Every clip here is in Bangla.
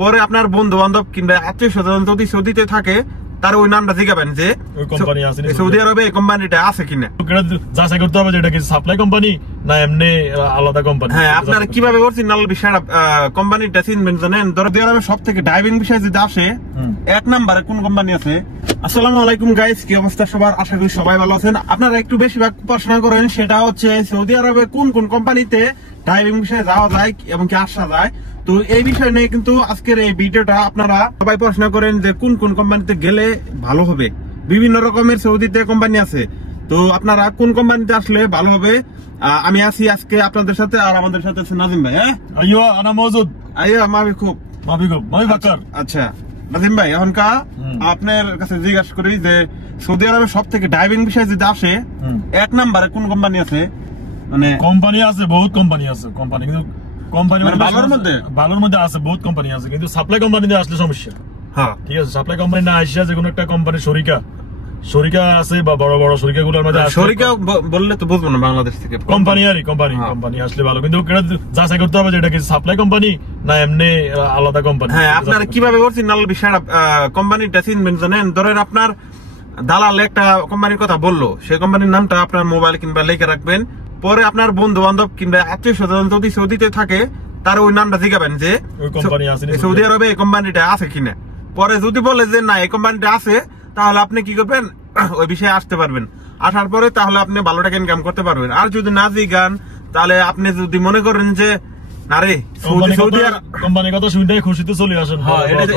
পরে আপনার বন্ধু বান্ধব কিংবা আত্মীয় স্বজন যদি সৌদিতে থাকে তার ওই নামটা জিজ্ঞাবেন যে সৌদি আরবে এই কোম্পানিটা আছে কিনা, যাচাই করতে হবে যে এটা কি সাপ্লাই কোম্পানি না এমনি আলাদা কোম্পানি। হ্যাঁ, আপনারা কিভাবে অরিজিনাল বিষয়টা কোম্পানিটা চিনবেন জানেন? সৌদি আরবে সব থেকে ড্রাইভিং বিষয় যদি আসে এক নম্বরে কোন কোম্পানি আছে? আসসালামু আলাইকুম গাইস, কি অবস্থা সবার? আশা করি সবাই ভালো আছেন। আপনারা একটু বেশিরভাগ পড়াশোনা করেন, সেটা হচ্ছে সৌদি আরবে কোন কোন কোম্পানিতে ড্রাইভিং বিষয়ে যাওয়া যায় এবং কি আসা যায়। তো এই বিষয় নিয়ে কিন্তু আজকের এই ভিডিওটা আপনারা সবাই পড়াশোনা করেন যে কোন কোন কোম্পানিতে গেলে ভালো হবে। বিভিন্ন রকমের সৌদিতে কোম্পানি আছে, তো আপনারা কোন কোম্পানিতে আসলে ভালো হবে। আমি আছি আজকে আপনাদের সাথে, আর আমাদের সাথে আছে নাজিম ভাই। হ্যাঁ, আইয়ো আনা মওজুদ, আইয়ো মাবিকুব বাকার। আচ্ছা নাজিম ভাই, এখনকার আপনার কাছে জিজ্ঞাসা করি যে সৌদি আরবে সব থেকে ড্রাইভিং বিষয় যদি আসে এক নম্বরে কোন কোম্পানি আছে? মানে কোম্পানি আছে, বহুত কোম্পানি আছে। কোম্পানি কিন্তু কোম্পানি ভালোর মধ্যে আছে, বহুত কোম্পানি আছে, কিন্তু সাপ্লাই কোম্পানিতে আসলে সমস্যা। হ্যাঁ ঠিক আছে, সাপ্লাই কোম্পানি না আসিয়া যে কোনো একটা কোম্পানির শরিকা আছে বা বড় বড় শরিকা গুলোর মধ্যে শরিকা বললে তো বুঝবো না বাংলাদেশ থেকে। কোম্পানি আসলে ভালো, কিন্তু যাচাই করতে হবে যে এটা কি সাপ্লাই কোম্পানি না এমনি আলাদা কোম্পানি। হ্যাঁ, আপনারা কিভাবে অরিজিনাল বিষয়টা কোম্পানিটা চিনবেন জানেন? ধরেন আপনার দালাল একটা কোম্পানির কথা বললো, সেই কোম্পানির নামটা আপনার মোবাইল কিংবা লিখে রাখবেন। পরে আপনার বন্ধু বান্ধব কিংবা আত্মীয় স্বজন যদি সৌদিতে থাকে তার ওই নামটা জিজ্ঞাবেন যে সৌদি আরবে এই কোম্পানিটা আছে কিনা। পরে যদি বলে যে না এই কোম্পানিটা আছে, তাহলে আপনি কি করবেন? ওই বিষয়ে আসতে পারবেন। আসার পরে তাহলে আপনি ভালো টাকা ইনকাম করতে পারবেন। আর যদি না জিগান, তাহলে আপনি যদি মনে করেন যে না রে সৌদি কোম্পানির কথা শুনতে খুশিতে চলে আসেন।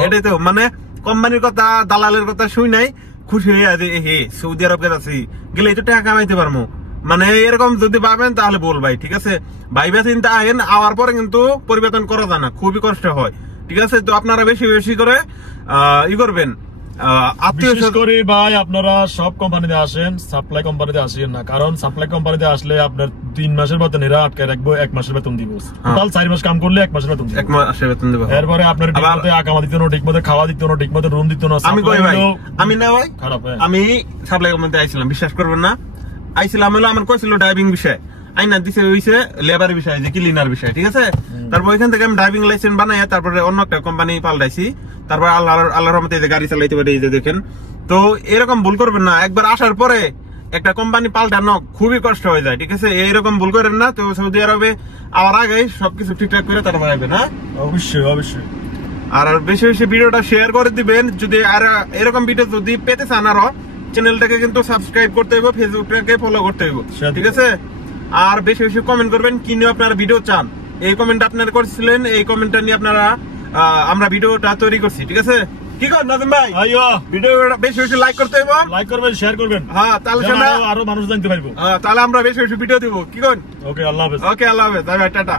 এটাই তো, মানে কোম্পানির কথা দালালের কথা শুই নাই, খুশি হয়ে আছে হে সৌদি আরব গেছি গেলে একটু টাকা কামাইতে পারবো, মানে এরকম যদি পাবেন তাহলে বল ভাই। ঠিক আছে, ভাইবা চিন্তা আহেন, আওয়ার পরে কিন্তু পরিবর্তন করা যায় না, খুবই কষ্ট হয়। ঠিক আছে, তো আপনারা বেশি বেশি করে ই করবেন। ভাই আপনারা সব কোম্পানিতে আসেন, সাপ্লাই কোম্পানিতে আসেন না, কারণ সাপ্লাই কোম্পানিতে আসলে আপনার 3 মাসের বেতন এরা আটকে রাখবো, 1 মাসের বেতন দিব। টোটাল 4 মাস কাম করলে 1 মাসের বেতন দিব, 1 মাসের বেতন দিব। এরপরে আপনার ঠিকমতো আকামা দিত না, ঠিকমতো খাওয়া দিত না, ঠিকমতো রুম দিত না। আমি কই ভাই, আমি না ভাই খারাপ, আমি সাপ্লাই কোম্পানিতে আইছিলাম, বিশ্বাস করবেন না, আইছিলাম হলো আমার কইছিল ড্রাইভিং বিষয়, আইনা দিছে হইছে লেবার বিষয়, যে ক্লিনার বিষয়। ঠিক আছে, তারপর ওইখান থেকে আমি ড্রাইভিং লাইসেন্স বানাই, তারপরে অন্য একটা কোম্পানি পাল্টাইছি। তারপর আল্লাহর রহমতে যে গাড়ি চালাইতে পারি, এই যে দেখেন। তো এরকম ভুল করবেন না, একবার আসার পরে একটা কোম্পানি পাল্টানো খুবই কষ্ট হয়ে যায়। ঠিক আছে, এইরকম ভুল করেন না। তো সৌদি আরবে আমার আগে সবকিছু ঠিকঠাক করে তারপর আসবেন। হ্যাঁ, অবশ্যই অবশ্যই। আর বেশি বেশি ভিডিওটা শেয়ার করে দিবেন। যদি আর এরকম ভিডিও যদি পেতে চান, আরো চ্যানেলটাকে কিন্তু সাবস্ক্রাইব করতে হইব, ফেসবুকটাকে ফলো করতে হইব। ঠিক আছে, আর বেশি বেশি কমেন্ট করবেন কি নিয়ে আপনারা ভিডিও চান। এই কমেন্ট আপনারা করছিলেন, এই কমেন্টটা নিয়ে আপনারা আমরা ভিডিওটা তৈরি করছি। ঠিক আছে, কি করেন নাজিম ভাই? ভিডিওটা বেশি বেশি লাইক করতে হইব, লাইক করবেন, শেয়ার করবেন। হ্যাঁ, তাহলে আরো মানুষ জানতে পারবো। তাহলে আমরা বেশি বেশি ভিডিও দিব। কি করেন? ওকে, আল্লাহ হাফেজ। ওকে, আল্লাহ হাফেজ। Bye bye, tata.